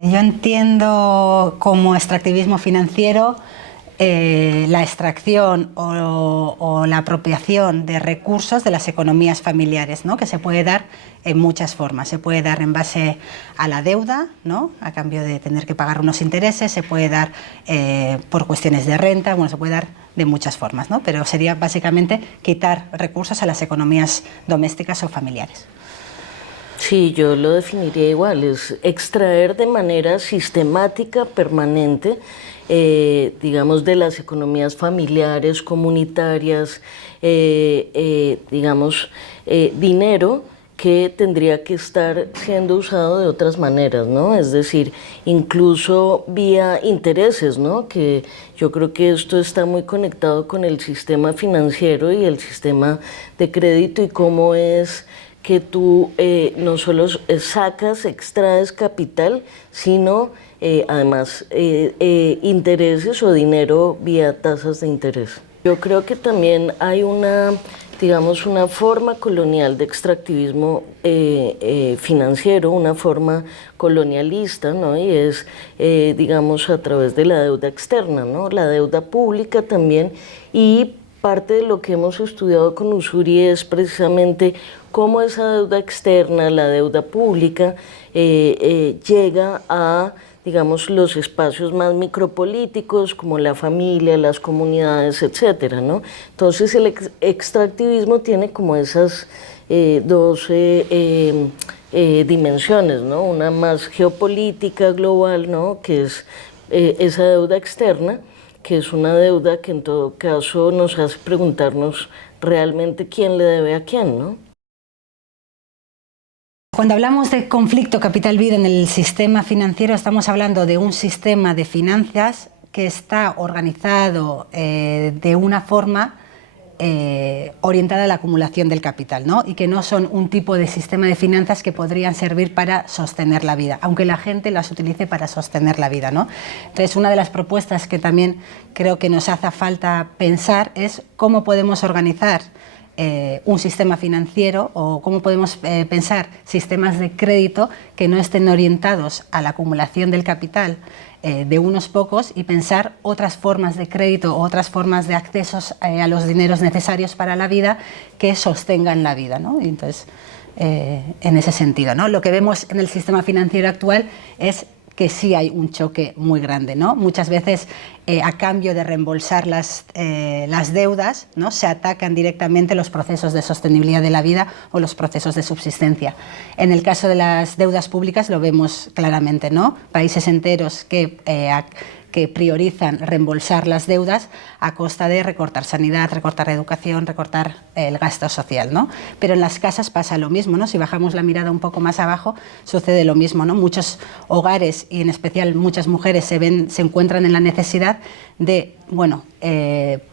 Yo entiendo como extractivismo financiero la extracción o la apropiación de recursos de las economías familiares, ¿no? Que se puede dar en muchas formas. Se puede dar en base a la deuda, ¿no? A cambio de tener que pagar unos intereses, se puede dar por cuestiones de renta, bueno, se puede dar de muchas formas, ¿no? Pero sería básicamente quitar recursos a las economías domésticas o familiares. Sí, yo lo definiría igual, es extraer de manera sistemática, permanente, digamos, de las economías familiares, comunitarias, digamos, dinero que tendría que estar siendo usado de otras maneras, ¿no? Es decir, incluso vía intereses, ¿no? Que yo creo que esto está muy conectado con el sistema financiero y el sistema de crédito y cómo es que tú no solo sacas, extraes capital, sino además intereses o dinero vía tasas de interés. Yo creo que también hay una, digamos, una forma colonial de extractivismo financiero, una forma colonialista, ¿no? Y es, digamos, a través de la deuda externa, ¿no? La deuda pública también, y parte de lo que hemos estudiado con Ussuri es precisamente cómo esa deuda externa, la deuda pública, llega a, digamos, los espacios más micropolíticos como la familia, las comunidades, etcétera, ¿no? Entonces el extractivismo tiene como esas dos dimensiones, ¿no? Una más geopolítica global, ¿no? Que es esa deuda externa, que es una deuda que en todo caso nos hace preguntarnos realmente quién le debe a quién, ¿no? Cuando hablamos de conflicto capital-vida en el sistema financiero, estamos hablando de un sistema de finanzas que está organizado de una forma orientada a la acumulación del capital, ¿no? Y que no son un tipo de sistema de finanzas que podrían servir para sostener la vida, aunque la gente las utilice para sostener la vida, ¿no? Entonces, una de las propuestas que también creo que nos hace falta pensar es cómo podemos organizar un sistema financiero o cómo podemos pensar sistemas de crédito que no estén orientados a la acumulación del capital de unos pocos y pensar otras formas de crédito o otras formas de accesos a los dineros necesarios para la vida que sostengan la vida, ¿no? Y entonces, en ese sentido, ¿no? Lo que vemos en el sistema financiero actual es que sí hay un choque muy grande, ¿no? Muchas veces a cambio de reembolsar las deudas, ¿no? Se atacan directamente los procesos de sostenibilidad de la vida o los procesos de subsistencia. En el caso de las deudas públicas lo vemos claramente, ¿no? Países enteros que priorizan reembolsar las deudas a costa de recortar sanidad, recortar educación, recortar el gasto social, ¿no? Pero en las casas pasa lo mismo, ¿no? Si bajamos la mirada un poco más abajo, sucede lo mismo, ¿no? Muchos hogares y en especial muchas mujeres se encuentran en la necesidad de, bueno,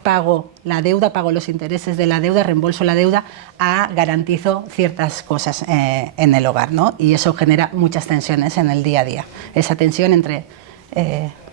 pago la deuda, pago los intereses de la deuda, reembolso la deuda, garantizo ciertas cosas en el hogar, ¿no? Y eso genera muchas tensiones en el día a día. Esa tensión entre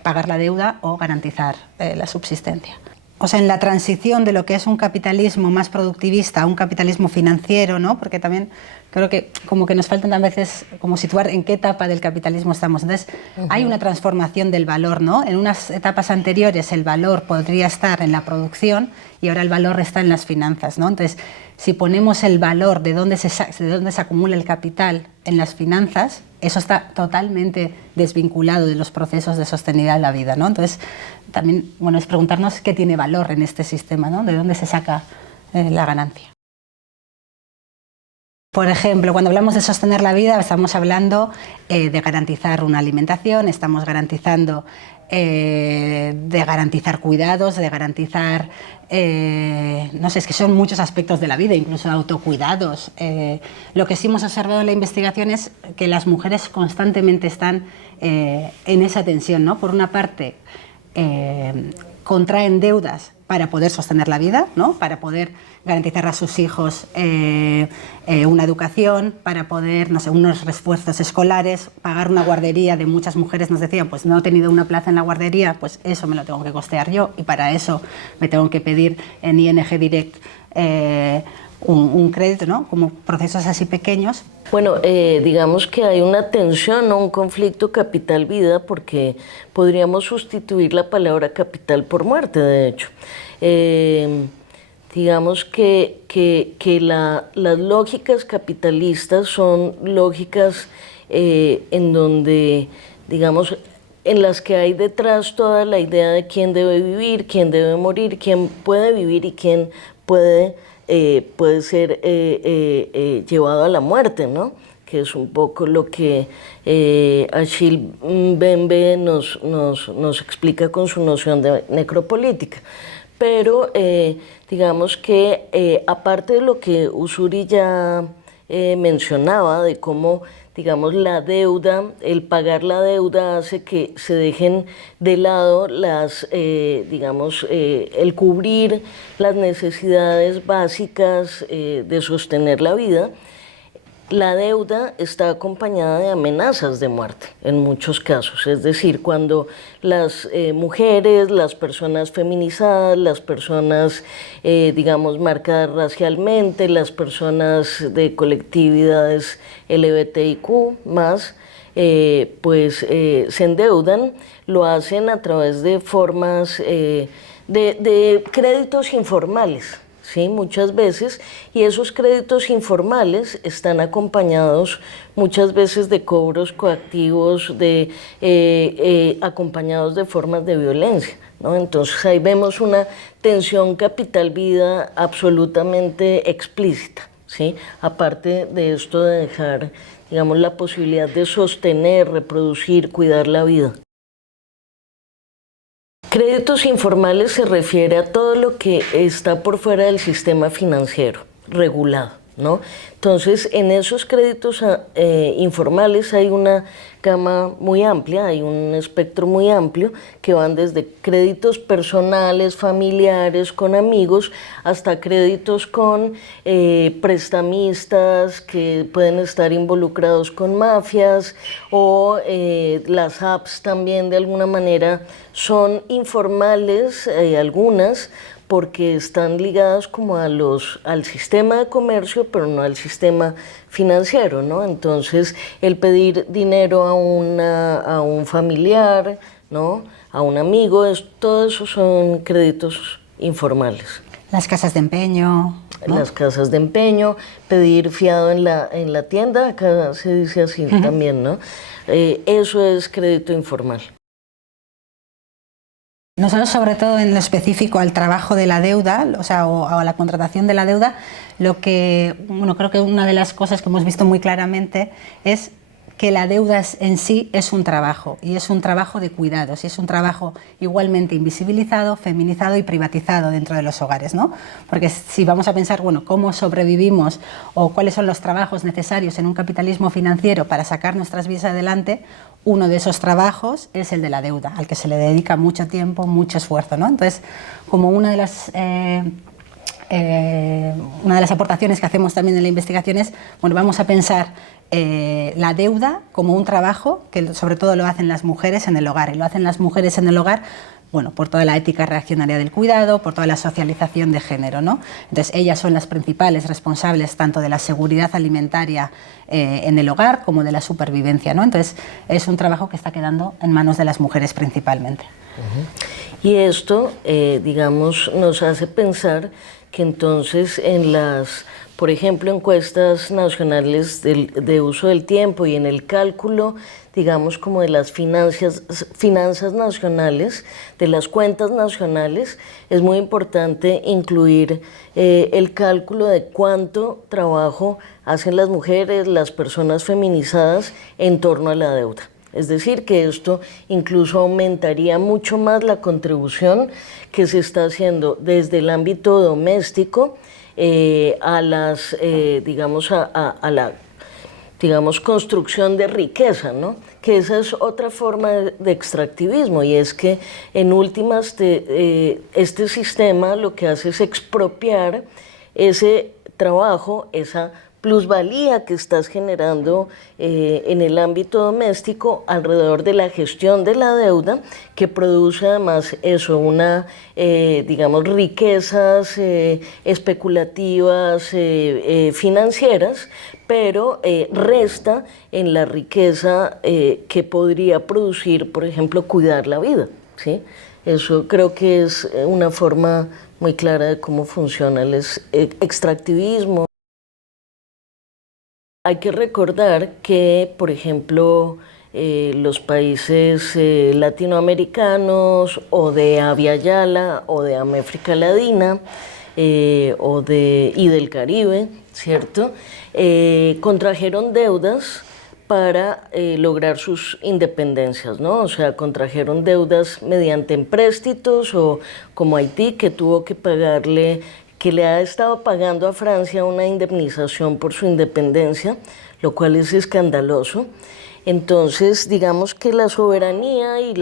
pagar la deuda o garantizar la subsistencia. O sea, en la transición de lo que es un capitalismo más productivista a un capitalismo financiero, ¿no? Porque también creo que como que nos faltan a veces como situar en qué etapa del capitalismo estamos. Entonces, hay una transformación del valor, ¿no? En unas etapas anteriores el valor podría estar en la producción y ahora el valor está en las finanzas, ¿no? Entonces, si ponemos el valor de dónde se acumula el capital en las finanzas, eso está totalmente desvinculado de los procesos de sostenibilidad de la vida, ¿no? Entonces, también, bueno, es preguntarnos qué tiene valor en este sistema, ¿no? De dónde se saca la ganancia. Por ejemplo, cuando hablamos de sostener la vida, estamos hablando de garantizar una alimentación, estamos garantizando de garantizar cuidados, de garantizar, no sé, es que son muchos aspectos de la vida, incluso autocuidados. Lo que sí hemos observado en la investigación es que las mujeres constantemente están en esa tensión, ¿no? Por una parte, contraen deudas para poder sostener la vida, ¿no? Para poder garantizar a sus hijos una educación, para poder, no sé, unos refuerzos escolares, pagar una guardería. De muchas mujeres nos decían, pues no he tenido una plaza en la guardería, pues eso me lo tengo que costear yo y para eso me tengo que pedir en ING Direct un crédito, ¿no? Como procesos así pequeños. Bueno, digamos que hay una tensión o un conflicto capital-vida porque podríamos sustituir la palabra capital por muerte, de hecho. Digamos que las lógicas capitalistas son lógicas en donde, digamos, en las que hay detrás toda la idea de quién debe vivir, quién debe morir, quién puede vivir y quién puede ser llevado a la muerte, ¿no? Que es un poco lo que Achille Mbembe nos explica con su noción de necropolítica. Pero digamos que aparte de lo que Ussuri ya mencionaba, de cómo, digamos, la deuda, el pagar la deuda hace que se dejen de lado digamos, el cubrir las necesidades básicas de sostener la vida. La deuda está acompañada de amenazas de muerte en muchos casos, es decir, cuando las mujeres, las personas feminizadas, las personas, digamos, marcadas racialmente, las personas de colectividades LGBTIQ más, se endeudan, lo hacen a través de formas de créditos informales. ¿Sí? Muchas veces, y esos créditos informales están acompañados muchas veces de cobros coactivos, acompañados de formas de violencia, ¿no? Entonces ahí vemos una tensión capital-vida absolutamente explícita, ¿sí? Aparte de esto de dejar, digamos, la posibilidad de sostener, reproducir, cuidar la vida. Créditos informales se refiere a todo lo que está por fuera del sistema financiero regulado, ¿no? Entonces, en esos créditos informales hay una gama muy amplia, hay un espectro muy amplio que van desde créditos personales, familiares, con amigos, hasta créditos con prestamistas que pueden estar involucrados con mafias o las apps también de alguna manera son informales, algunas, porque están ligadas como al sistema de comercio, pero no al sistema financiero, ¿no? Entonces, el pedir dinero a un familiar, ¿no? A un amigo, todo eso son créditos informales. Las casas de empeño, ¿no? Las casas de empeño, pedir fiado en la tienda, acá se dice así también, ¿no? Eso es crédito informal. Nosotros, sobre todo en lo específico al trabajo de la deuda, o sea, o a la contratación de la deuda, creo que una de las cosas que hemos visto muy claramente es que la deuda en sí es un trabajo, y es un trabajo de cuidados, y es un trabajo igualmente invisibilizado, feminizado y privatizado dentro de los hogares, ¿no? Porque si vamos a pensar, bueno, cómo sobrevivimos o cuáles son los trabajos necesarios en un capitalismo financiero para sacar nuestras vidas adelante, uno de esos trabajos es el de la deuda, al que se le dedica mucho tiempo, mucho esfuerzo, ¿no? Entonces, como una de las aportaciones que hacemos también en la investigación es, bueno, vamos a pensar la deuda como un trabajo que sobre todo lo hacen las mujeres en el hogar, y lo hacen las mujeres en el hogar, bueno, por toda la ética reaccionaria del cuidado, por toda la socialización de género, ¿no? Entonces, ellas son las principales responsables tanto de la seguridad alimentaria en el hogar como de la supervivencia, ¿no? Entonces, es un trabajo que está quedando en manos de las mujeres principalmente. Y esto, digamos, nos hace pensar que entonces en las, por ejemplo, encuestas nacionales de uso del tiempo y en el cálculo, digamos, como de las finanzas nacionales, de las cuentas nacionales, es muy importante incluir el cálculo de cuánto trabajo hacen las mujeres, las personas feminizadas en torno a la deuda. Es decir, que esto incluso aumentaría mucho más la contribución que se está haciendo desde el ámbito doméstico a la construcción de riqueza, ¿no? Que esa es otra forma de extractivismo, y es que en últimas este sistema lo que hace es expropiar ese trabajo, esa plusvalía que estás generando en el ámbito doméstico alrededor de la gestión de la deuda, que produce además eso, digamos, riquezas especulativas financieras, pero resta en la riqueza que podría producir, por ejemplo, cuidar la vida, ¿sí? Eso creo que es una forma muy clara de cómo funciona el extractivismo. Hay que recordar que, por ejemplo, los países latinoamericanos o de Abya Yala o de América Latina y del Caribe, ¿cierto? Contrajeron deudas para lograr sus independencias, ¿no? O sea, contrajeron deudas mediante empréstitos, o como Haití, que tuvo que pagarle, que le ha estado pagando a Francia una indemnización por su independencia, lo cual es escandaloso. Entonces, digamos que la soberanía y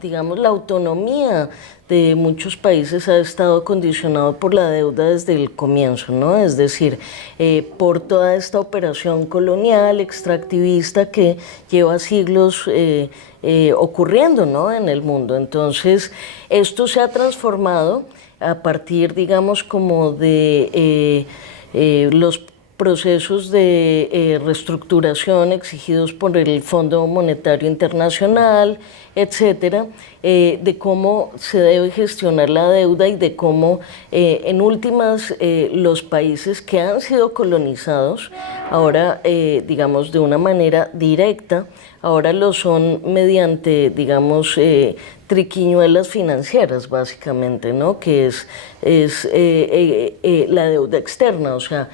digamos, la autonomía de muchos países ha estado condicionado por la deuda desde el comienzo, ¿no? Es decir, por toda esta operación colonial, extractivista que lleva siglos ocurriendo, ¿no? En el mundo. Entonces, esto se ha transformado a partir, digamos, como de los procesos de reestructuración exigidos por el Fondo Monetario Internacional, etcétera, de cómo se debe gestionar la deuda y de cómo, en últimas, los países que han sido colonizados, ahora, digamos, de una manera directa, ahora lo son mediante, digamos, triquiñuelas financieras, básicamente, ¿no? Que es la deuda externa, o sea,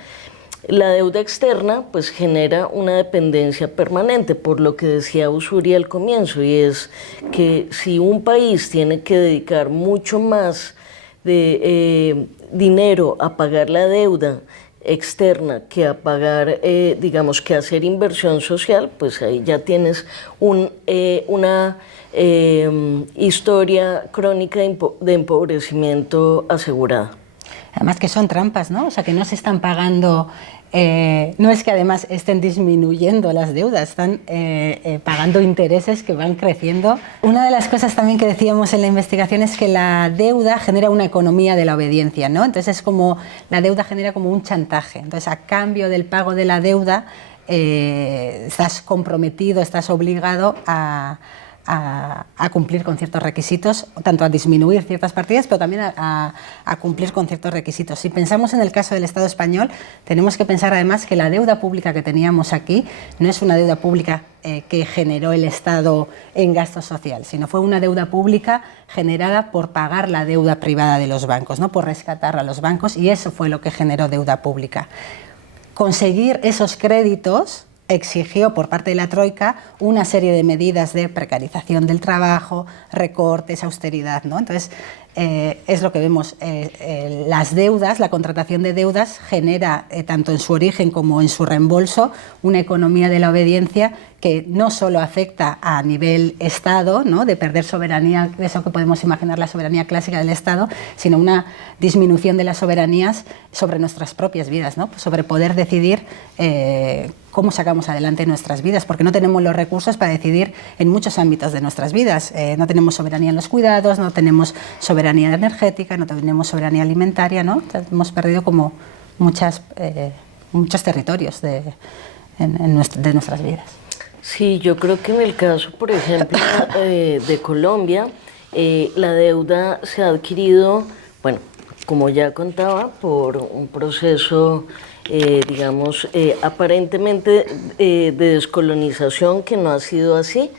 la deuda externa pues genera una dependencia permanente, por lo que decía Usuria al comienzo, y es que si un país tiene que dedicar mucho más de dinero a pagar la deuda externa que a pagar, digamos, que hacer inversión social, pues ahí ya tienes una historia crónica de empobrecimiento asegurada. Además que son trampas, ¿no? O sea, que no se están pagando, no es que además estén disminuyendo las deudas, están pagando intereses que van creciendo. Una de las cosas también que decíamos en la investigación es que la deuda genera una economía de la obediencia, ¿no? Entonces es como, la deuda genera como un chantaje. Entonces, a cambio del pago de la deuda, estás comprometido, estás obligado a cumplir con ciertos requisitos, tanto a disminuir ciertas partidas, pero también a cumplir con ciertos requisitos. Si pensamos en el caso del Estado español, tenemos que pensar además que la deuda pública que teníamos aquí no es una deuda pública que generó el Estado en gasto social, sino fue una deuda pública generada por pagar la deuda privada de los bancos, ¿no? Por rescatar a los bancos, y eso fue lo que generó deuda pública. Conseguir esos créditos exigió por parte de la Troika una serie de medidas de precarización del trabajo, recortes, austeridad, ¿no? Entonces, es lo que vemos, las deudas, la contratación de deudas genera, tanto en su origen como en su reembolso, una economía de la obediencia que no solo afecta a nivel Estado, ¿no? De perder soberanía, eso que podemos imaginar la soberanía clásica del Estado, sino una disminución de las soberanías sobre nuestras propias vidas, ¿no? Sobre poder decidir cómo sacamos adelante nuestras vidas, porque no tenemos los recursos para decidir en muchos ámbitos de nuestras vidas. No tenemos soberanía en los cuidados, no tenemos soberanía energética, no tenemos soberanía alimentaria, ¿no? Hemos perdido como muchos territorios de nuestras vidas. Sí, yo creo que en el caso, por ejemplo, de Colombia, la deuda se ha adquirido, bueno, como ya contaba, por un proceso, digamos, aparentemente de descolonización, que no ha sido así,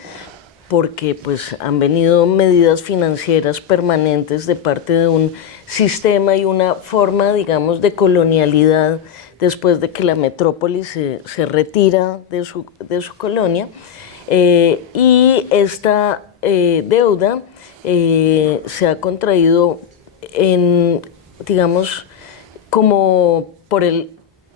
porque pues han venido medidas financieras permanentes de parte de un sistema y una forma, digamos, de colonialidad después de que la metrópoli se retira de su colonia, y esta deuda se ha contraído digamos, como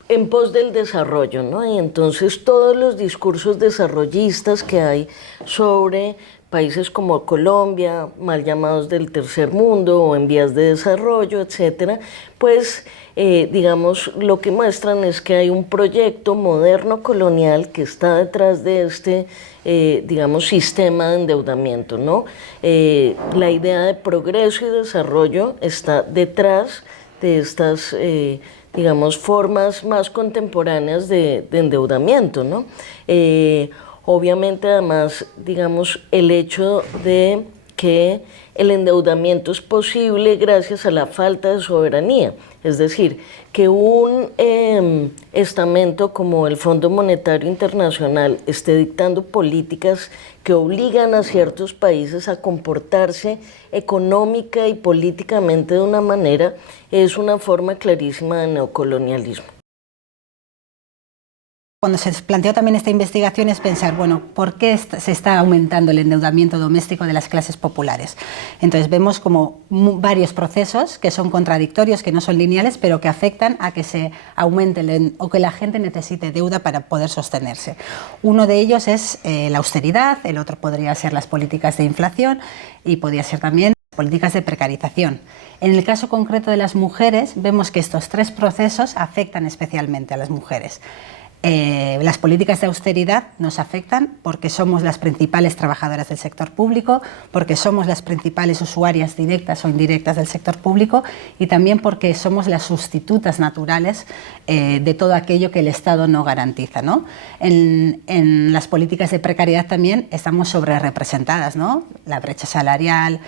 en pos del desarrollo, ¿no? Y entonces todos los discursos desarrollistas que hay sobre países como Colombia, mal llamados del tercer mundo o en vías de desarrollo, etcétera, pues digamos, lo que muestran es que hay un proyecto moderno colonial que está detrás de este, digamos, sistema de endeudamiento, ¿no? La idea de progreso y desarrollo está detrás de estas, digamos, formas más contemporáneas de endeudamiento, ¿no? Obviamente, además, digamos, el hecho de que el endeudamiento es posible gracias a la falta de soberanía. Es decir, que un estamento como el Fondo Monetario Internacional esté dictando políticas que obligan a ciertos países a comportarse económica y políticamente de una manera es una forma clarísima de neocolonialismo. Cuando se planteó también esta investigación es pensar, bueno, ¿por qué se está aumentando el endeudamiento doméstico de las clases populares? Entonces vemos como varios procesos que son contradictorios, que no son lineales, pero que afectan a que se aumente o que la gente necesite deuda para poder sostenerse. Uno de ellos es la austeridad, el otro podría ser las políticas de inflación y podría ser también políticas de precarización. En el caso concreto de las mujeres, vemos que estos tres procesos afectan especialmente a las mujeres. Las políticas de austeridad nos afectan porque somos las principales trabajadoras del sector público, porque somos las principales usuarias directas o indirectas del sector público y también porque somos las sustitutas naturales de todo aquello que el Estado no garantiza, ¿no? En las políticas de precariedad también estamos sobrerepresentadas, ¿no? La brecha salarial,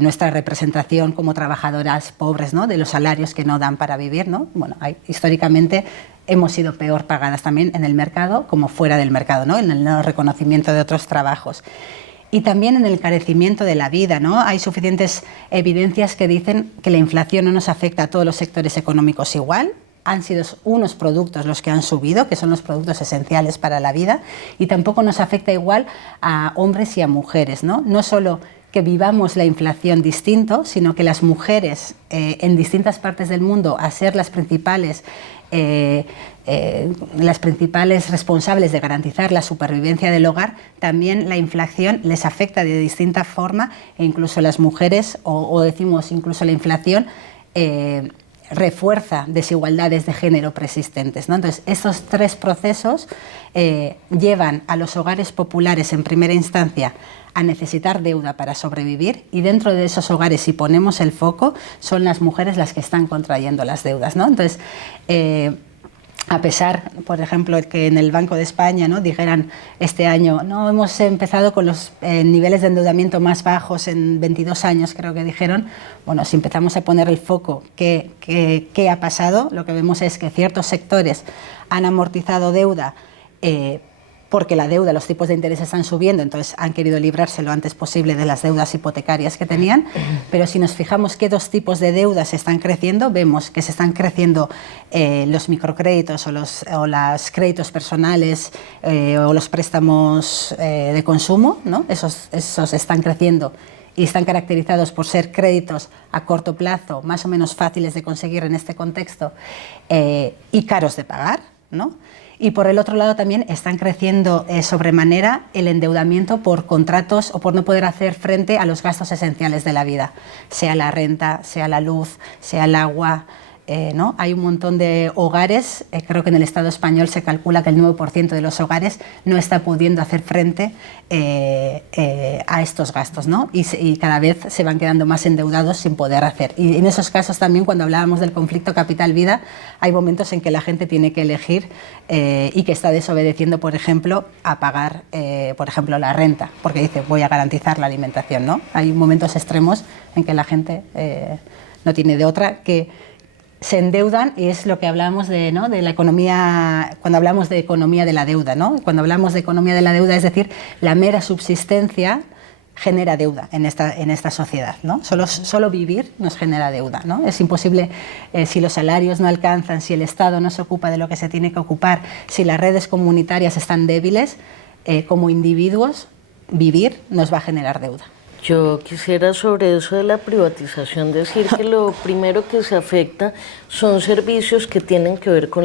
nuestra representación como trabajadoras pobres, ¿no? De los salarios que no dan para vivir, ¿no? Bueno, históricamente hemos sido peor pagadas también en el mercado como fuera del mercado, ¿no? En el no reconocimiento de otros trabajos. Y también en el encarecimiento de la vida, ¿no? Hay suficientes evidencias que dicen que la inflación no nos afecta a todos los sectores económicos igual. Han sido unos productos los que han subido, que son los productos esenciales para la vida, y tampoco nos afecta igual a hombres y a mujeres, ¿no? No solo que vivamos la inflación distinto, sino que las mujeres en distintas partes del mundo, a ser las principales responsables de garantizar la supervivencia del hogar, también la inflación les afecta de distinta forma e incluso las mujeres, o decimos incluso la inflación, refuerza desigualdades de género persistentes, ¿no? Entonces, estos tres procesos llevan a los hogares populares en primera instancia a necesitar deuda para sobrevivir y dentro de esos hogares, si ponemos el foco, son las mujeres las que están contrayendo las deudas, ¿no? Entonces, a pesar, por ejemplo, que en el Banco de España, ¿no? Dijeran este año, no, hemos empezado con los niveles de endeudamiento más bajos en 22 años, creo que dijeron. Bueno, si empezamos a poner el foco, ¿qué ha pasado? Lo que vemos es que ciertos sectores han amortizado deuda porque la deuda, los tipos de interés están subiendo, entonces han querido librarse lo antes posible de las deudas hipotecarias que tenían, pero si nos fijamos qué dos tipos de deudas están creciendo, vemos que se están creciendo los microcréditos o los créditos personales o los préstamos de consumo, ¿no? Esos están creciendo y están caracterizados por ser créditos a corto plazo, más o menos fáciles de conseguir en este contexto y caros de pagar, ¿no? Y por el otro lado también están creciendo sobremanera el endeudamiento por contratos o por no poder hacer frente a los gastos esenciales de la vida, sea la renta, sea la luz, sea el agua, ¿no? Hay un montón de hogares, creo que en el Estado español se calcula que el 9% de los hogares no está pudiendo hacer frente a estos gastos, ¿no? Y cada vez se van quedando más endeudados sin poder hacer. Y en esos casos también, cuando hablábamos del conflicto capital-vida, hay momentos en que la gente tiene que elegir y que está desobedeciendo, por ejemplo, a pagar, por ejemplo, la renta, porque dice, voy a garantizar la alimentación, ¿no? Hay momentos extremos en que la gente no tiene de otra que se endeudan, y es lo que hablamos de, ¿no? De la economía, cuando hablamos de economía de la deuda, ¿no? Cuando hablamos de economía de la deuda, es decir, la mera subsistencia genera deuda en esta sociedad, ¿no? Solo vivir nos genera deuda, ¿no? Es imposible, si los salarios no alcanzan, si el Estado no se ocupa de lo que se tiene que ocupar, si las redes comunitarias están débiles, como individuos, vivir nos va a generar deuda. Yo quisiera sobre eso de la privatización decir que lo primero que se afecta son servicios que tienen que ver con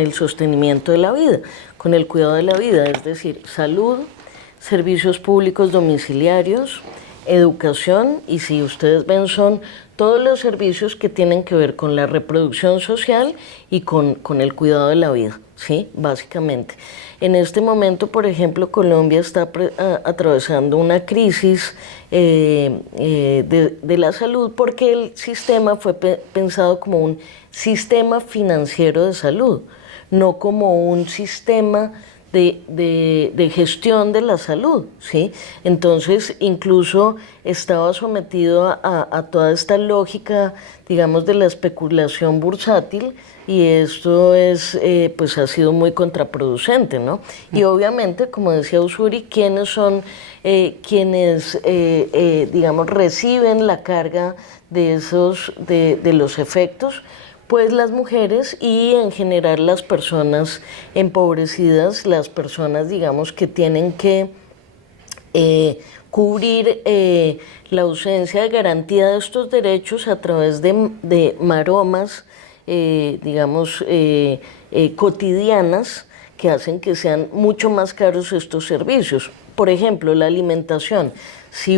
el sostenimiento de la vida, con el cuidado de la vida, es decir, salud, servicios públicos domiciliarios, educación, y si ustedes ven son todos los servicios que tienen que ver con la reproducción social y con el cuidado de la vida, ¿sí? Básicamente. En este momento, por ejemplo, Colombia está atravesando una crisis de la salud porque el sistema fue pensado como un sistema financiero de salud, no como un sistema de gestión de la salud, ¿sí? Entonces, incluso estaba sometido a toda esta lógica, digamos, de la especulación bursátil, y esto es, pues ha sido muy contraproducente, ¿no? Y obviamente, como decía Ussuri, ¿quiénes son quienes, digamos, reciben la carga de los efectos? Pues las mujeres y en general las personas empobrecidas, las personas, digamos, que tienen que cubrir la ausencia de garantía de estos derechos a través de maromas, digamos, cotidianas, que hacen que sean mucho más caros estos servicios. Por ejemplo, la alimentación. Si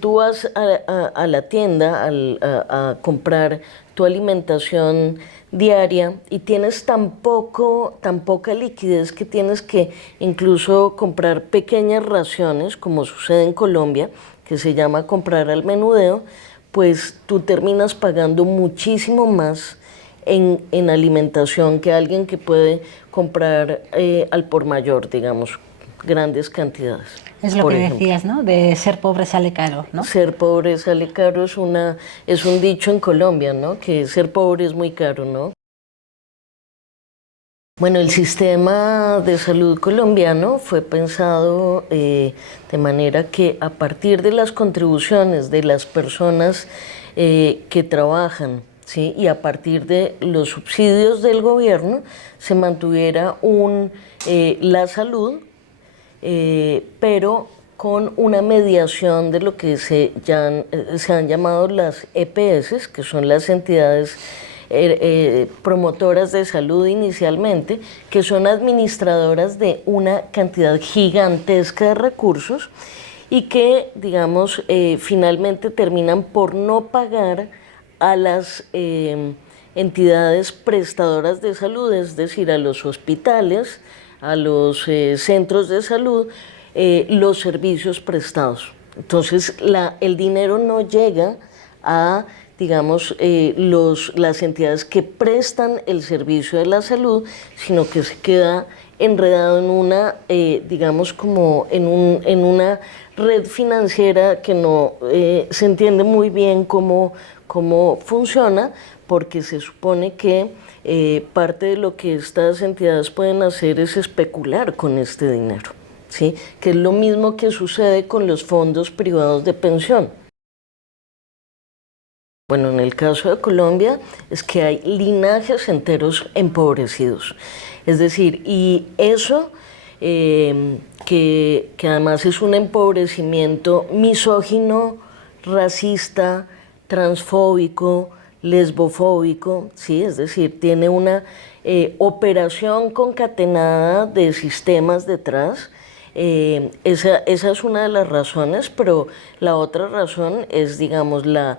tú vas a la tienda a comprar tu alimentación diaria y tienes tan poca liquidez que tienes que incluso comprar pequeñas raciones, como sucede en Colombia, que se llama comprar al menudeo, pues tú terminas pagando muchísimo más en alimentación que alguien que puede comprar al por mayor, digamos, grandes cantidades. Es lo que decías, ¿no? De ser pobre sale caro, ¿no? Ser pobre sale caro es un dicho en Colombia, ¿no? Que ser pobre es muy caro, ¿no? Bueno, el sistema de salud colombiano fue pensado de manera que a partir de las contribuciones de las personas que trabajan, ¿sí? Y a partir de los subsidios del gobierno se mantuviera la salud, pero con una mediación de lo que se han llamado las EPS, que son las entidades promotoras de salud inicialmente, que son administradoras de una cantidad gigantesca de recursos y que, digamos, finalmente terminan por no pagar a las entidades prestadoras de salud, es decir, a los hospitales, a los centros de salud, los servicios prestados. Entonces, el dinero no llega a, digamos, las entidades que prestan el servicio de la salud, sino que se queda enredado en digamos, como en una red financiera que no se entiende muy bien cómo funciona, porque se supone que parte de lo que estas entidades pueden hacer es especular con este dinero, ¿sí? Que es lo mismo que sucede con los fondos privados de pensión. Bueno, en el caso de Colombia es que hay linajes enteros empobrecidos. Es decir, y eso que además es un empobrecimiento misógino, racista, transfóbico, lesbofóbico, ¿sí? Es decir, tiene una operación concatenada de sistemas detrás. Esa es una de las razones, pero la otra razón es, digamos, la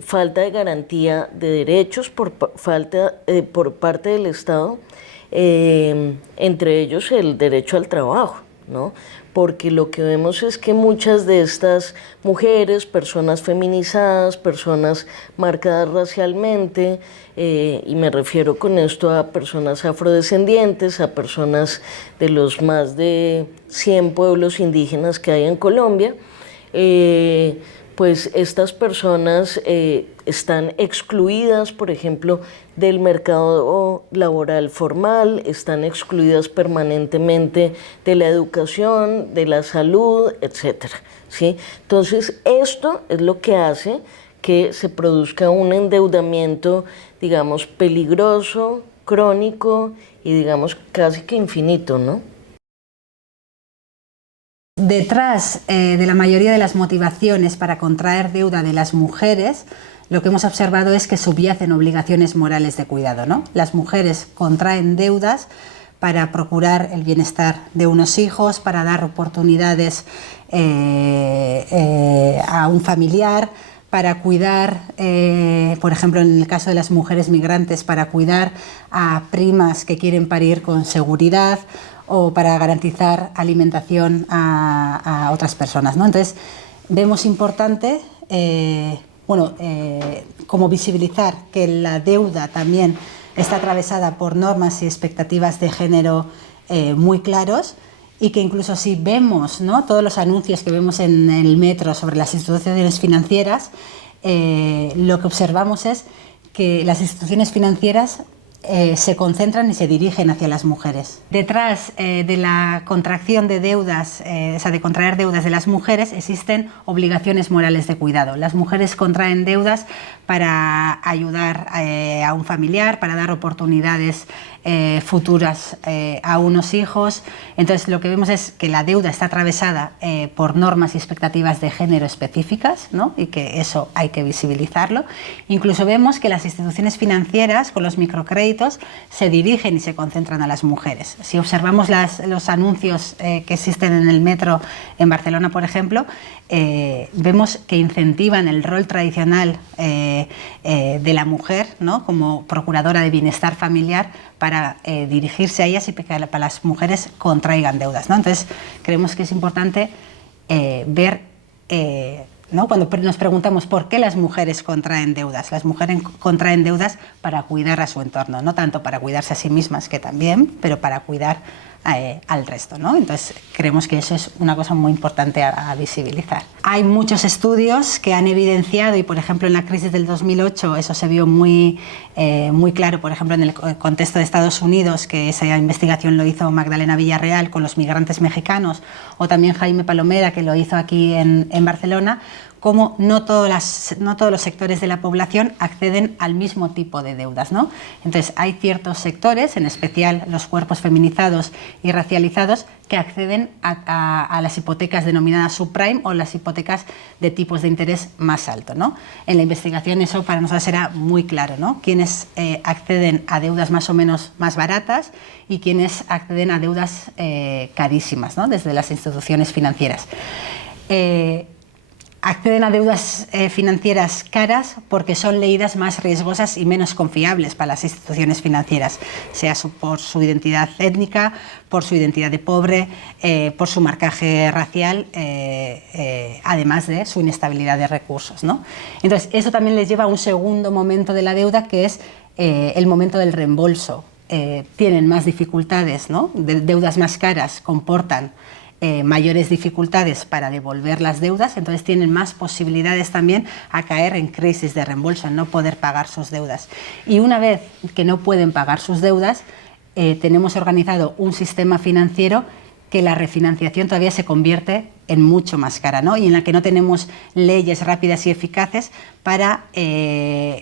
falta de garantía de derechos por parte del Estado, entre ellos el derecho al trabajo, ¿no? Porque lo que vemos es que muchas de estas mujeres, personas feminizadas, personas marcadas racialmente, y me refiero con esto a personas afrodescendientes, a personas de los más de 100 pueblos indígenas que hay en Colombia, pues estas personas están excluidas, por ejemplo, del mercado laboral formal, están excluidas permanentemente de la educación, de la salud, etcétera, ¿sí? Entonces, esto es lo que hace que se produzca un endeudamiento, digamos, peligroso, crónico y, digamos, casi que infinito, ¿no? Detrás de la mayoría de las motivaciones para contraer deuda de las mujeres, lo que hemos observado es que subyacen obligaciones morales de cuidado, ¿no? Las mujeres contraen deudas para procurar el bienestar de unos hijos, para dar oportunidades a un familiar, para cuidar, por ejemplo, en el caso de las mujeres migrantes, para cuidar a primas que quieren parir con seguridad, o para garantizar alimentación a otras personas, ¿no? Entonces, vemos importante como visibilizar que la deuda también está atravesada por normas y expectativas de género muy claros, y que incluso si vemos, ¿no?, todos los anuncios que vemos en el metro sobre las instituciones financieras, lo que observamos es que las instituciones financieras se concentran y se dirigen hacia las mujeres. Detrás de la contracción de deudas, de contraer deudas de las mujeres, existen obligaciones morales de cuidado. Las mujeres contraen deudas para ayudar a un familiar, para dar oportunidades futuras a unos hijos. Entonces, lo que vemos es que la deuda está atravesada por normas y expectativas de género específicas, ¿no?, y que eso hay que visibilizarlo. Incluso vemos que las instituciones financieras, con los microcréditos, se dirigen y se concentran a las mujeres. Si observamos los anuncios que existen en el metro en Barcelona, por ejemplo, vemos que incentivan el rol tradicional de la mujer, ¿no?, como procuradora de bienestar familiar, para dirigirse a ellas y para que las mujeres contraigan deudas, ¿no? Entonces, creemos que es importante ver, ¿no?, cuando nos preguntamos por qué las mujeres contraen deudas. Las mujeres contraen deudas para cuidar a su entorno, no tanto para cuidarse a sí mismas, que también, pero para cuidar al resto, ¿no? Entonces, creemos que eso es una cosa muy importante a visibilizar. Hay muchos estudios que han evidenciado, y por ejemplo en la crisis del 2008 eso se vio muy claro, por ejemplo en el contexto de Estados Unidos, que esa investigación lo hizo Magdalena Villarreal con los migrantes mexicanos, o también Jaime Palomera, que lo hizo aquí en Barcelona, como no todos los sectores de la población acceden al mismo tipo de deudas, ¿no? Entonces, hay ciertos sectores, en especial los cuerpos feminizados y racializados, que acceden a las hipotecas denominadas subprime o las hipotecas de tipos de interés más alto, ¿no? En la investigación eso para nosotros era muy claro, ¿no?, quienes acceden a deudas más o menos más baratas y quienes acceden a deudas carísimas, ¿no?, desde las instituciones financieras. Acceden a deudas financieras caras porque son leídas más riesgosas y menos confiables para las instituciones financieras, sea por su identidad étnica, por su identidad de pobre, por su marcaje racial, además de su inestabilidad de recursos, ¿no? Entonces, eso también les lleva a un segundo momento de la deuda, que es el momento del reembolso. Tienen más dificultades, ¿no? Deudas más caras comportan mayores dificultades para devolver las deudas, entonces tienen más posibilidades también a caer en crisis de reembolso, en no poder pagar sus deudas. Y una vez que no pueden pagar sus deudas, tenemos organizado un sistema financiero que la refinanciación todavía se convierte en mucho más cara, ¿no?, y en la que no tenemos leyes rápidas y eficaces para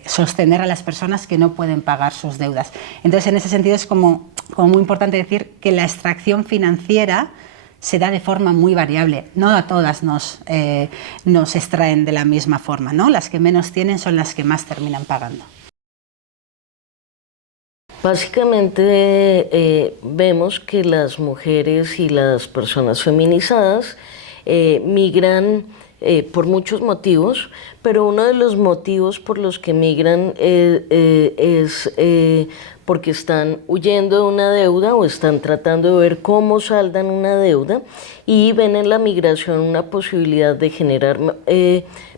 sostener a las personas que no pueden pagar sus deudas. Entonces, en ese sentido es como muy importante decir que la extracción financiera se da de forma muy variable. No a todas nos extraen de la misma forma, ¿no? Las que menos tienen son las que más terminan pagando. Básicamente vemos que las mujeres y las personas feminizadas migran por muchos motivos, pero uno de los motivos por los que migran es porque están huyendo de una deuda o están tratando de ver cómo saldan una deuda, y ven en la migración una posibilidad de generar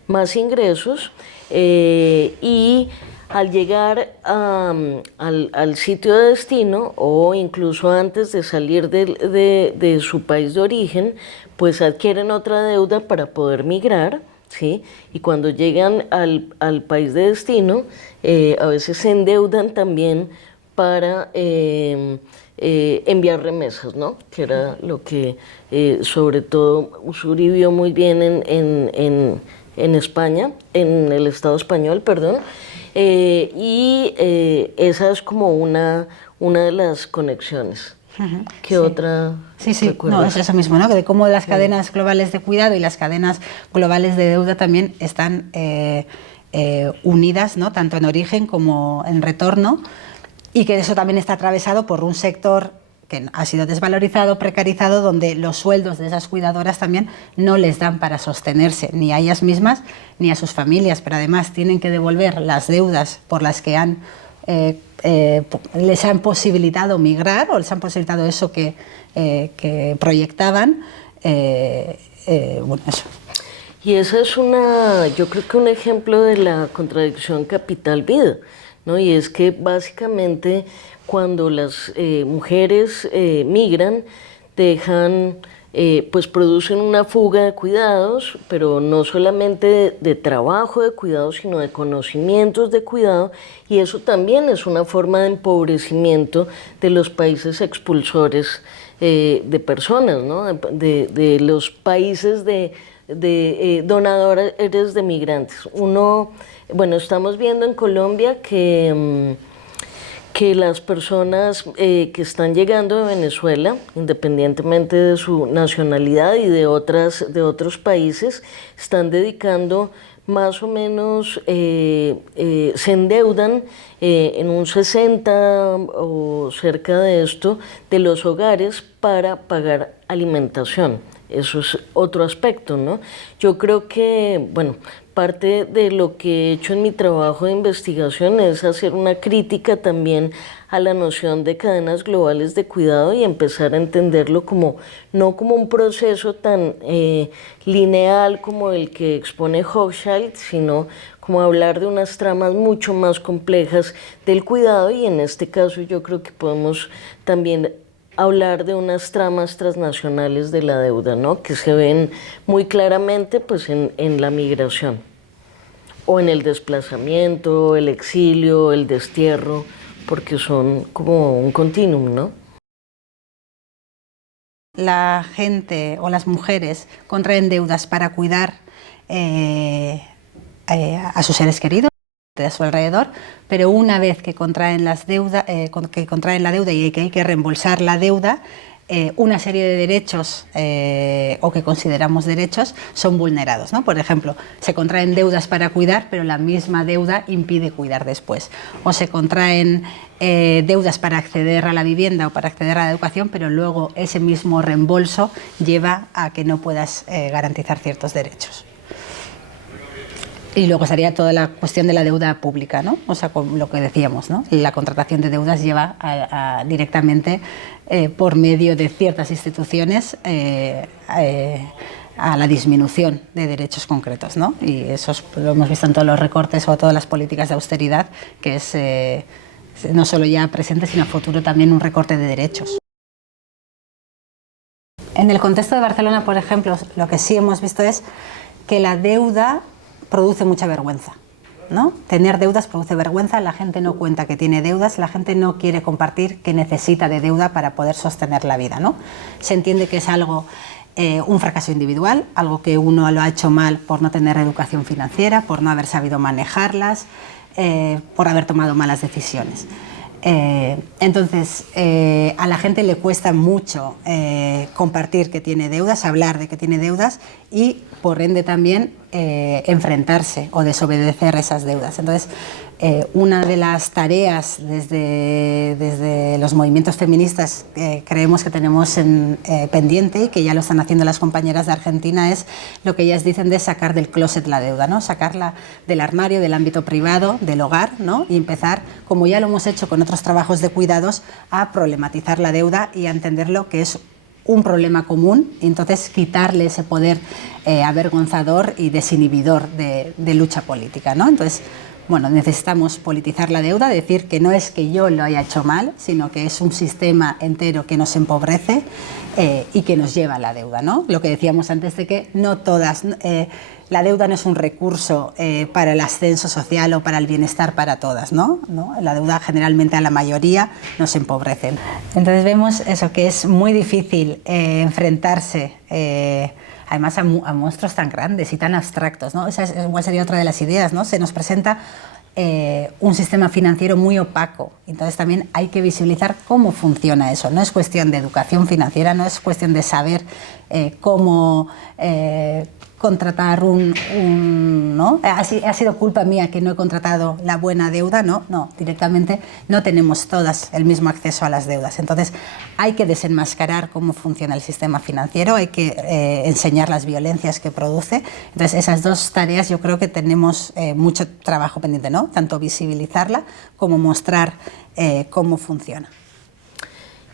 más ingresos, y al llegar al sitio de destino, o incluso antes de salir de su país de origen, pues adquieren otra deuda para poder migrar, ¿sí? Y cuando llegan al país de destino, a veces se endeudan también para enviar remesas, ¿no?, que era lo que sobre todo Ussuri vio muy bien en España, en el Estado español, perdón, y esa es como una de las conexiones. ¿Qué otra? Sí, no, es eso mismo, ¿no?, que de cómo las cadenas globales de cuidado y las cadenas globales de deuda también están unidas, ¿no?, tanto en origen como en retorno, y que eso también está atravesado por un sector que ha sido desvalorizado, precarizado, donde los sueldos de esas cuidadoras también no les dan para sostenerse, ni a ellas mismas ni a sus familias, pero además tienen que devolver las deudas por las que les han posibilitado migrar o les han posibilitado eso que proyectaban. Bueno, eso. Y esa es yo creo que un ejemplo de la contradicción capital-vida, ¿no? Y es que básicamente cuando las mujeres migran, pues producen una fuga de cuidados, pero no solamente de trabajo de cuidado, sino de conocimientos de cuidado, y eso también es una forma de empobrecimiento de los países expulsores de personas, ¿no? de los países donadores de migrantes. Bueno, estamos viendo en Colombia que las personas que están llegando de Venezuela, independientemente de su nacionalidad y de otros países, están dedicando más o menos, se endeudan en un 60 o cerca de esto de los hogares para pagar alimentación. Eso es otro aspecto, ¿no? Yo creo que, bueno, parte de lo que he hecho en mi trabajo de investigación es hacer una crítica también a la noción de cadenas globales de cuidado y empezar a entenderlo no como un proceso tan lineal como el que expone Hochschild, sino como hablar de unas tramas mucho más complejas del cuidado, y en este caso yo creo que podemos también hablar de unas tramas transnacionales de la deuda, ¿no? Que se ven muy claramente pues, en la migración, o en el desplazamiento, el exilio, el destierro, porque son como un continuum, ¿no? La gente o las mujeres contraen deudas para cuidar a sus seres queridos de su alrededor, pero una vez que contraen la deuda y que hay que reembolsar la deuda, una serie de derechos o que consideramos derechos son vulnerados, ¿no? Por ejemplo, se contraen deudas para cuidar, pero la misma deuda impide cuidar después. O se contraen deudas para acceder a la vivienda o para acceder a la educación, pero luego ese mismo reembolso lleva a que no puedas garantizar ciertos derechos. Y luego estaría toda la cuestión de la deuda pública, ¿no? O sea, con lo que decíamos, ¿no? La contratación de deudas lleva directamente por medio de ciertas instituciones a la disminución de derechos concretos, ¿no? Y eso lo hemos visto en todos los recortes o todas las políticas de austeridad, que es no solo ya presente, sino a futuro también un recorte de derechos. En el contexto de Barcelona, por ejemplo, lo que sí hemos visto es que la deuda produce mucha vergüenza, ¿no? Tener deudas produce vergüenza, la gente no cuenta que tiene deudas, la gente no quiere compartir que necesita de deuda para poder sostener la vida, ¿no? Se entiende que es algo, un fracaso individual, algo que uno lo ha hecho mal por no tener educación financiera, por no haber sabido manejarlas, por haber tomado malas decisiones. Entonces, a la gente le cuesta mucho compartir que tiene deudas, hablar de que tiene deudas y, por ende, también enfrentarse o desobedecer esas deudas. Entonces, una de las tareas desde los movimientos feministas que creemos que tenemos pendiente y que ya lo están haciendo las compañeras de Argentina es lo que ellas dicen de sacar del closet la deuda, ¿no? Sacarla del armario, del ámbito privado, del hogar, ¿no? Y empezar, como ya lo hemos hecho con otros trabajos de cuidados, a problematizar la deuda y a entenderlo que es un problema común, y entonces quitarle ese poder avergonzador y desinhibidor de lucha política, ¿no? Entonces, bueno, necesitamos politizar la deuda, decir que no es que yo lo haya hecho mal, sino que es un sistema entero que nos empobrece y que nos lleva a la deuda, ¿no? Lo que decíamos antes de que no todas, la deuda no es un recurso para el ascenso social o para el bienestar para todas, ¿no? La deuda generalmente a la mayoría nos empobrece. Entonces vemos eso, que es muy difícil enfrentarse además a monstruos tan grandes y tan abstractos, ¿no? Esa igual sería otra de las ideas, ¿no? Se nos presenta un sistema financiero muy opaco, entonces también hay que visibilizar cómo funciona eso. No es cuestión de educación financiera, no es cuestión de saber cómo contratar ¿no? Ha sido culpa mía que no he contratado la buena deuda, no, directamente no tenemos todas el mismo acceso a las deudas. Entonces hay que desenmascarar cómo funciona el sistema financiero, hay que enseñar las violencias que produce. Entonces esas dos tareas yo creo que tenemos mucho trabajo pendiente, ¿no? Tanto visibilizarla como mostrar cómo funciona.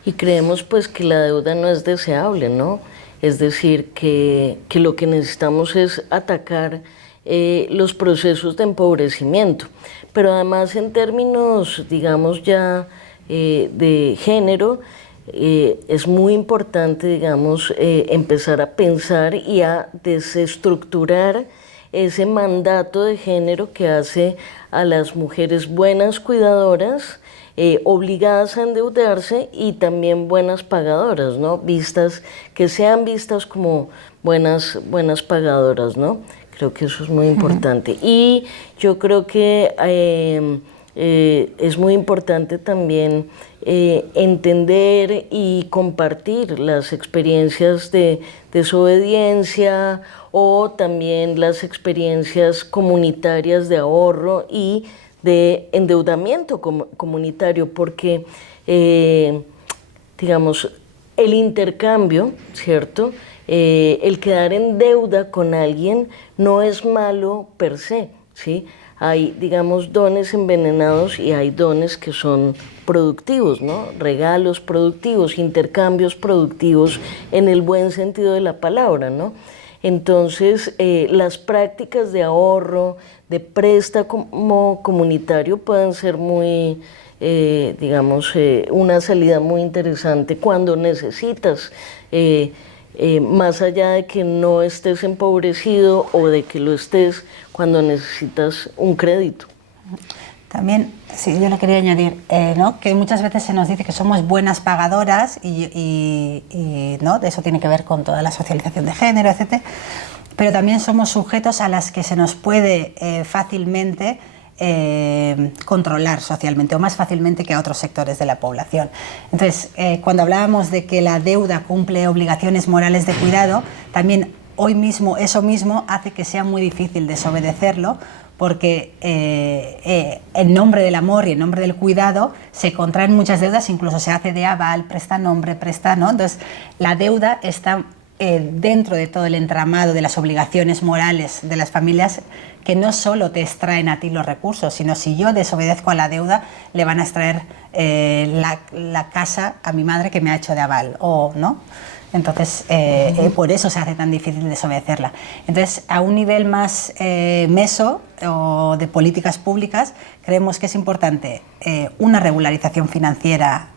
Y creemos pues que la deuda no es deseable, ¿no? Es decir, que lo que necesitamos es atacar los procesos de empobrecimiento. Pero además en términos, digamos ya de género, es muy importante, digamos, empezar a pensar y a desestructurar ese mandato de género que hace a las mujeres buenas cuidadoras, obligadas a endeudarse y también buenas pagadoras, ¿no? Que sean vistas como buenas pagadoras, ¿no? Creo que eso es muy importante. Y yo creo que es muy importante también entender y compartir las experiencias de desobediencia o también las experiencias comunitarias de ahorro y de endeudamiento comunitario, porque, digamos, el intercambio, ¿cierto? El quedar en deuda con alguien no es malo per se, ¿sí? Hay, digamos, dones envenenados y hay dones que son productivos, ¿no? Regalos productivos, intercambios productivos en el buen sentido de la palabra, ¿no? Entonces, las prácticas de ahorro, de préstamo comunitario pueden ser muy, digamos, una salida muy interesante cuando necesitas, más allá de que no estés empobrecido o de que lo estés, cuando necesitas un crédito. También, sí, yo le quería añadir, ¿no? Que muchas veces se nos dice que somos buenas pagadoras y ¿no? Eso tiene que ver con toda la socialización de género, etc. Pero también somos sujetos a las que se nos puede fácilmente controlar socialmente o más fácilmente que a otros sectores de la población. Entonces, cuando hablábamos de que la deuda cumple obligaciones morales de cuidado, también hoy mismo eso mismo hace que sea muy difícil desobedecerlo, porque en nombre del amor y en nombre del cuidado se contraen muchas deudas, incluso se hace de aval, presta nombre, presta, ¿no? Entonces, la deuda está dentro de todo el entramado de las obligaciones morales de las familias, que no solo te extraen a ti los recursos, sino si yo desobedezco a la deuda, le van a extraer la casa a mi madre que me ha hecho de aval, o ¿no? Entonces, por eso se hace tan difícil desobedecerla. Entonces, a un nivel más meso o de políticas públicas, creemos que es importante una regularización financiera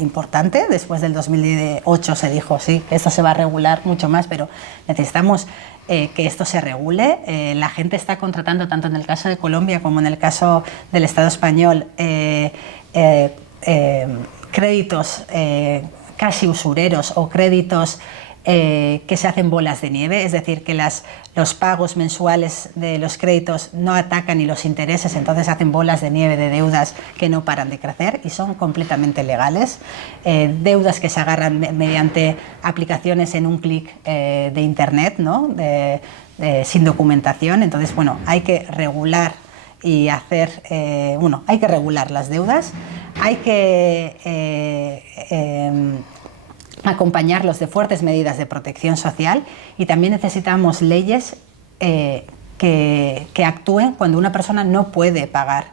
importante. Después del 2008 se dijo, sí, que esto se va a regular mucho más, pero necesitamos que esto se regule. La gente está contratando, tanto en el caso de Colombia como en el caso del Estado español, créditos casi usureros o créditos que se hacen bolas de nieve, es decir, que los pagos mensuales de los créditos no atacan ni los intereses, entonces hacen bolas de nieve de deudas que no paran de crecer y son completamente legales. Deudas que se agarran mediante aplicaciones en un clic de internet, ¿no? Sin documentación. Entonces, bueno, hay que regular y hacer, hay que regular las deudas, hay que acompañarlos de fuertes medidas de protección social, y también necesitamos leyes que actúen cuando una persona no puede pagar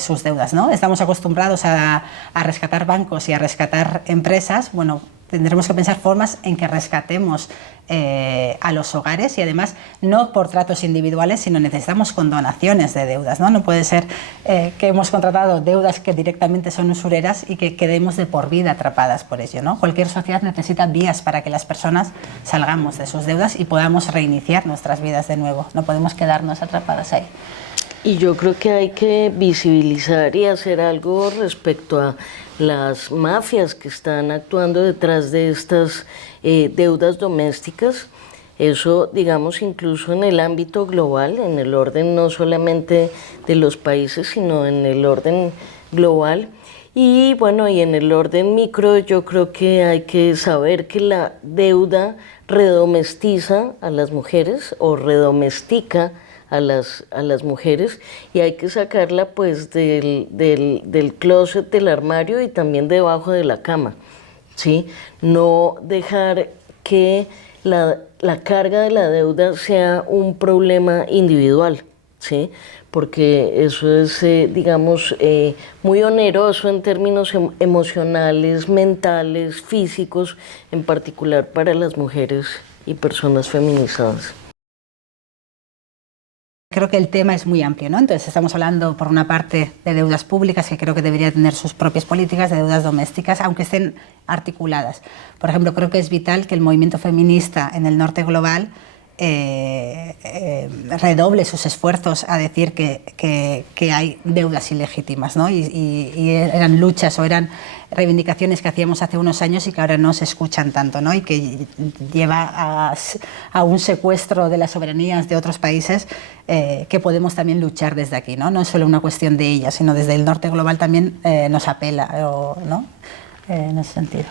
sus deudas, ¿no? Estamos acostumbrados a rescatar bancos y a rescatar empresas. Bueno, tendremos que pensar formas en que rescatemos a los hogares, y además no por tratos individuales, sino necesitamos con donaciones de deudas, ¿no? No puede ser que hemos contratado deudas que directamente son usureras y que quedemos de por vida atrapadas por ello, ¿no? Cualquier sociedad necesita vías para que las personas salgamos de sus deudas y podamos reiniciar nuestras vidas de nuevo. No podemos quedarnos atrapadas ahí. Y yo creo que hay que visibilizar y hacer algo respecto a las mafias que están actuando detrás de estas deudas domésticas. Eso, digamos, incluso en el ámbito global, en el orden no solamente de los países, sino en el orden global. Y bueno, y en el orden micro yo creo que hay que saber que la deuda redomestiza a las mujeres o redomestica a las mujeres, y hay que sacarla pues del closet, del armario y también debajo de la cama, ¿sí? No dejar que la carga de la deuda sea un problema individual, ¿sí? Porque eso es, digamos, muy oneroso en términos emocionales, mentales, físicos, en particular para las mujeres y personas feminizadas. Creo que el tema es muy amplio, ¿no? Entonces estamos hablando, por una parte, de deudas públicas, que creo que deberían tener sus propias políticas, de deudas domésticas, aunque estén articuladas. Por ejemplo, creo que es vital que el movimiento feminista en el norte global redoble sus esfuerzos a decir que hay deudas ilegítimas, ¿no? Y eran luchas o eran reivindicaciones que hacíamos hace unos años y que ahora no se escuchan tanto, ¿no? Y que lleva a un secuestro de las soberanías de otros países que podemos también luchar desde aquí, ¿no? No es solo una cuestión de ellas, sino desde el norte global también nos apela, ¿no? En ese sentido.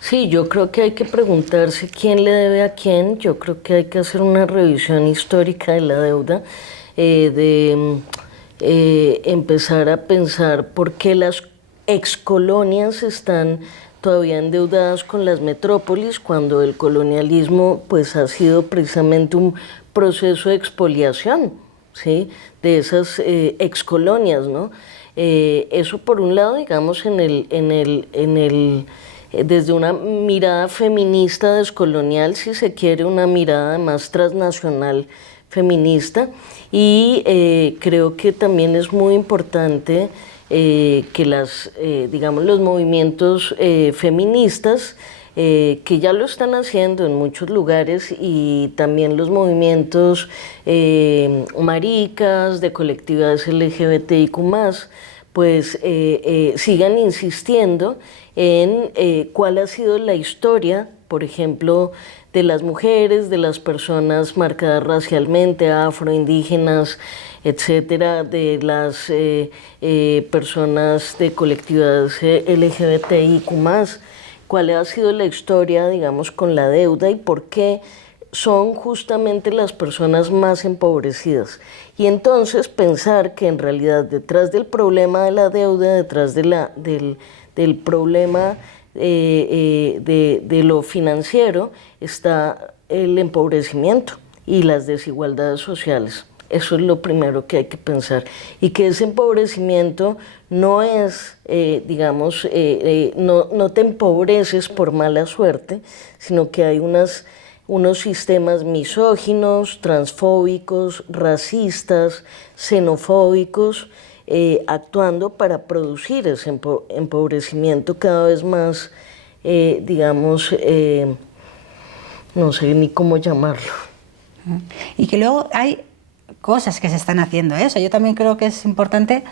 Sí, yo creo que hay que preguntarse quién le debe a quién. Yo creo que hay que hacer una revisión histórica de la deuda, empezar a pensar por qué las excolonias están todavía endeudadas con las metrópolis, cuando el colonialismo pues ha sido precisamente un proceso de expoliación, ¿sí?, de esas excolonias, ¿no? Eso por un lado, digamos, desde una mirada feminista descolonial, si se quiere, una mirada más transnacional feminista, y creo que también es muy importante que digamos, los movimientos feministas, que ya lo están haciendo en muchos lugares, y también los movimientos maricas, de colectividades LGBTIQ+, pues sigan insistiendo en cuál ha sido la historia, por ejemplo, de las mujeres, de las personas marcadas racialmente, afroindígenas, etcétera, de las personas de colectividades LGBTIQ+, cuál ha sido la historia, digamos, con la deuda y por qué son justamente las personas más empobrecidas. Y entonces pensar que en realidad detrás del problema de la deuda, detrás del problema de lo financiero, está el empobrecimiento y las desigualdades sociales. Eso es lo primero que hay que pensar. Y que ese empobrecimiento no es, digamos, no te empobreces por mala suerte, sino que hay unos sistemas misóginos, transfóbicos, racistas, xenofóbicos, actuando para producir ese empobrecimiento cada vez más, digamos, no sé ni cómo llamarlo. Y que luego hay cosas que se están haciendo, ¿eh? O sea, yo también creo que es importante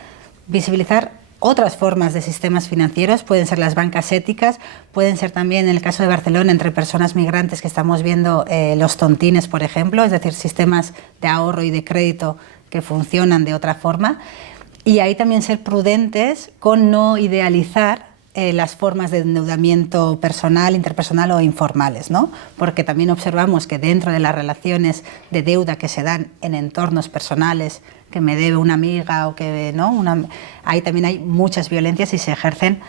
visibilizar otras formas de sistemas financieros. Pueden ser las bancas éticas, pueden ser también, en el caso de Barcelona, entre personas migrantes, que estamos viendo los tontines, por ejemplo, es decir, sistemas de ahorro y de crédito que funcionan de otra forma. Y ahí también ser prudentes con no idealizar las formas de endeudamiento personal, interpersonal o informales, ¿no? Porque también observamos que dentro de las relaciones de deuda que se dan en entornos personales, que me debe una amiga o que no, ahí también hay muchas violencias y se ejercen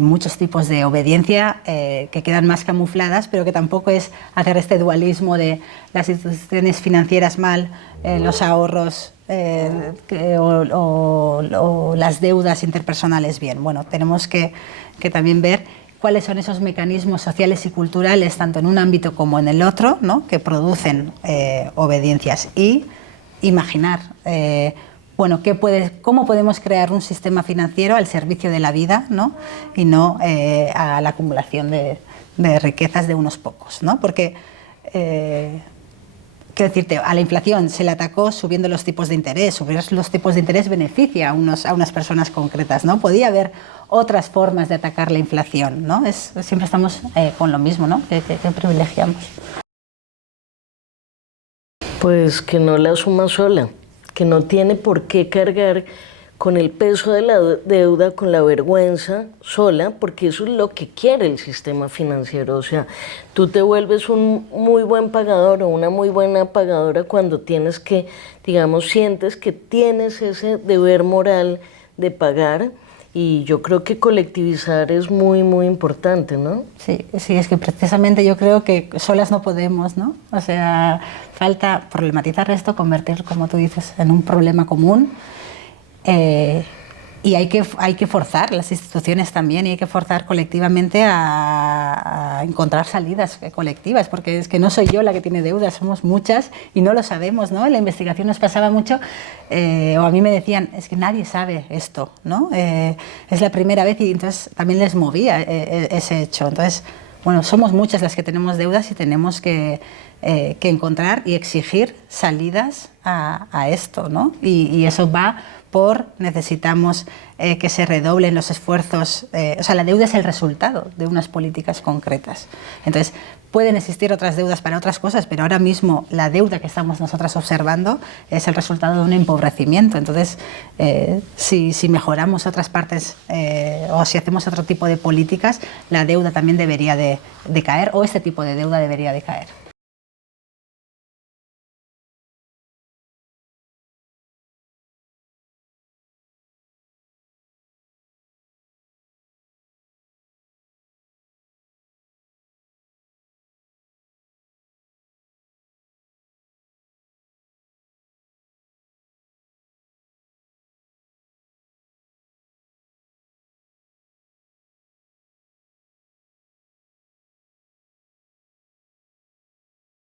muchos tipos de obediencia que quedan más camufladas, pero que tampoco es hacer este dualismo de las instituciones financieras mal, los ahorros o las deudas interpersonales bien. Bueno, tenemos que también ver cuáles son esos mecanismos sociales y culturales, tanto en un ámbito como en el otro, ¿no?, que producen obediencias, y imaginar bueno, cómo podemos crear un sistema financiero al servicio de la vida, ¿no?, y no a la acumulación de riquezas de unos pocos, ¿no? Porque quiero decirte, a la inflación se le atacó subiendo los tipos de interés. Subir los tipos de interés beneficia a unas personas concretas, ¿no? Podía haber otras formas de atacar la inflación, ¿no? Siempre estamos con lo mismo, ¿no? Que privilegiamos. Pues que no la suma sola, que no tiene por qué cargar con el peso de la deuda, con la vergüenza sola, porque eso es lo que quiere el sistema financiero. O sea, tú te vuelves un muy buen pagador o una muy buena pagadora cuando tienes que, digamos, sientes que tienes ese deber moral de pagar, y yo creo que colectivizar es muy, muy importante, ¿no? Sí, sí, es que precisamente yo creo que solas no podemos, ¿no? O sea, falta problematizar esto, convertir, como tú dices, en un problema común. Y hay que forzar las instituciones también, y hay que forzar colectivamente a encontrar salidas colectivas, porque es que no soy yo la que tiene deudas, somos muchas y no lo sabemos, ¿no? En la investigación nos pasaba mucho, o a mí me decían, es que nadie sabe esto, ¿no? Es la primera vez, y entonces también les movía ese hecho. Entonces, bueno, somos muchas las que tenemos deudas y tenemos que encontrar y exigir salidas a esto, ¿no? Y eso va necesitamos que se redoblen los esfuerzos. O sea, la deuda es el resultado de unas políticas concretas. Entonces, pueden existir otras deudas para otras cosas, pero ahora mismo la deuda que estamos nosotras observando es el resultado de un empobrecimiento. Entonces, si mejoramos otras partes o si hacemos otro tipo de políticas, la deuda también debería de caer, o este tipo de deuda debería de caer.